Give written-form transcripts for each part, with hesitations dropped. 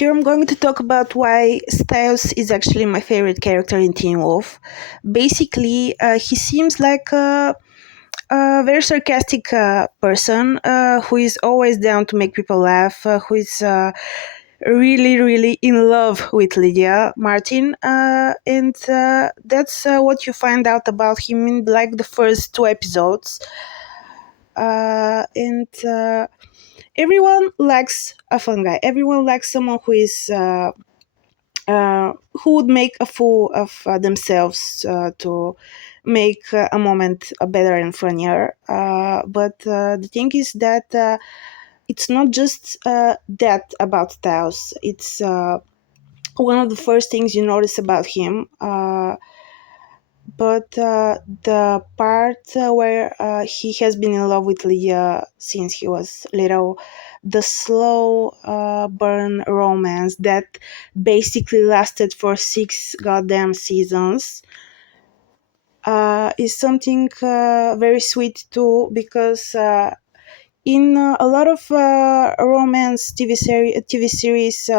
Here I'm going to talk about why Stiles is actually my favorite character in Teen Wolf. Basically, he seems like a very sarcastic person who is always down to make people laugh, who is really, really in love with Lydia Martin. And that's what you find out about him in like the first two episodes. And everyone likes a fun guy. Everyone likes someone who would make a fool of themselves to make a moment better and funnier. But the thing is that it's not just that about Stiles. It's one of the first things you notice about him. But the part where he has been in love with Leah since he was little, the slow burn romance that basically lasted for 6 goddamn seasons, is something very sweet too, because in a lot of romance TV series,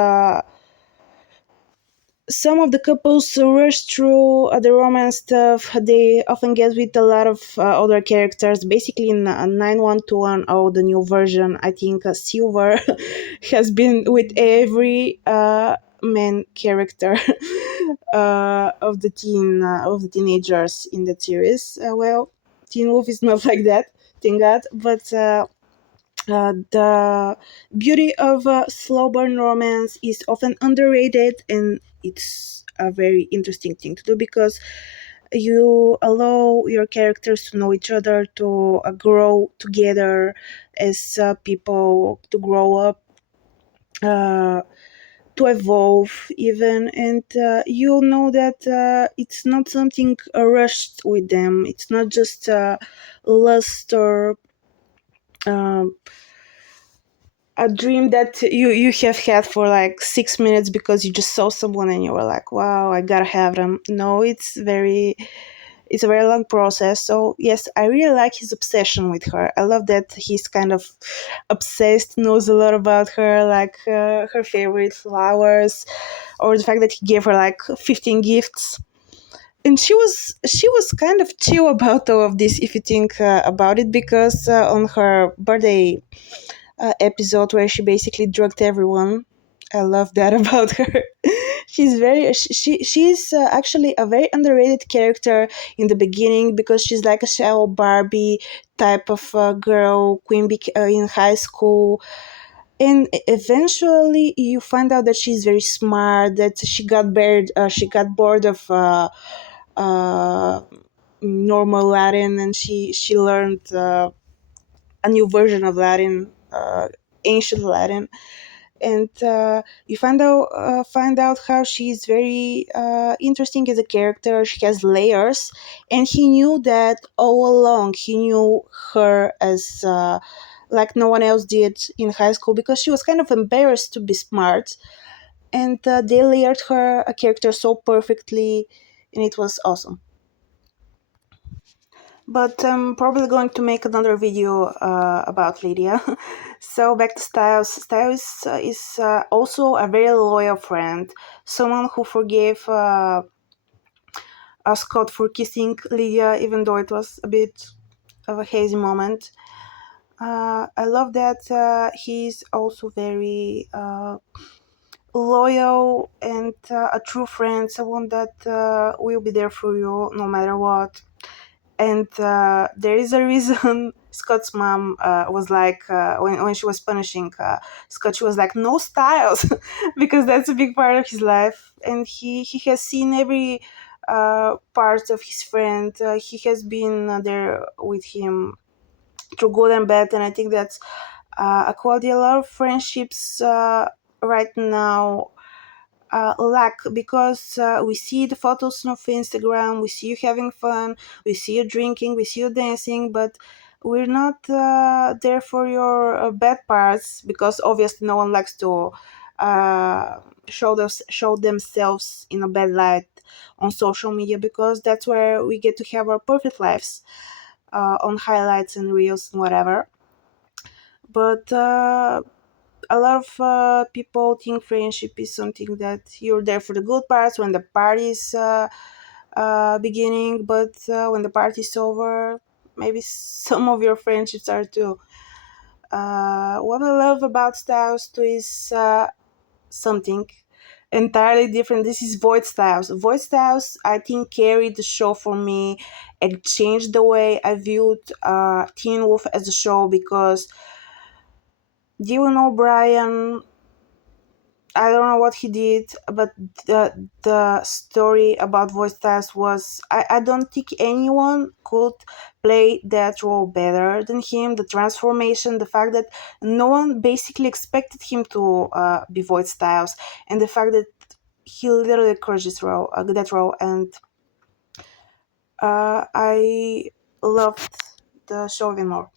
some of the couples rush through the romance stuff. They often get with a lot of other characters. Basically, in 9121, the new version, I think Silver has been with every main character of the teenagers in the series. Well, Teen Wolf is not like that, thank God. But the beauty of slow burn romance is often underrated, and it's a very interesting thing to do because you allow your characters to know each other, to grow together as people, to grow up, uh, to evolve even, and you'll know that it's not something rushed with them. It's not just lust or um, a dream that you have had for like 6 minutes because you just saw someone and you were like, wow, I gotta have them. No, it's a very long process. So yes, I really like his obsession with her. I love that he's kind of obsessed, knows a lot about her, like her favorite flowers, or the fact that he gave her like 15 gifts. And she was kind of chill about all of this if you think about it, because on her birthday episode where she basically drugged everyone. I love that about her. She's actually a very underrated character in the beginning, because she's like a shallow Barbie type of girl, queen in high school, and eventually you find out that she's very smart. That she got bored of uh, normal Latin, and she learned a new version of Latin, ancient Latin, and you find out how she's very interesting as a character. She has layers, and he knew that all along. He knew her as like no one else did in high school, because she was kind of embarrassed to be smart, and they layered her a character so perfectly, and it was awesome. But I'm probably going to make another video about Lydia. So back to Styles. Styles is also a very loyal friend, someone who forgave Scott for kissing Lydia, even though it was a bit of a hazy moment. I love that he's also very loyal and a true friend, someone that will be there for you no matter what. And there is a reason Scott's mom was like, when she was punishing Scott, she was like, no Styles, because that's a big part of his life. And he has seen every part of his friend. He has been there with him through good and bad. And I think that's a quality a lot of friendships right now lack, because we see the photos of Instagram, we see you having fun, we see you drinking, we see you dancing, but we're not there for your bad parts, because obviously no one likes to show themselves in a bad light on social media, because that's where we get to have our perfect lives on highlights and reels and whatever. But A lot of people think friendship is something that you're there for the good parts when the party's beginning, but when the party's over, maybe some of your friendships are too. What I love about Styles too is something entirely different. This is Void Styles. Void Styles, I think, carried the show for me and changed the way I viewed Teen Wolf as a show because Dylan O'Brien, I don't know what he did, but the story about Void Styles was I don't think anyone could play that role better than him. The transformation, the fact that no one basically expected him to be Void Styles, and the fact that he literally crushed this role, that role, and I loved the show even more.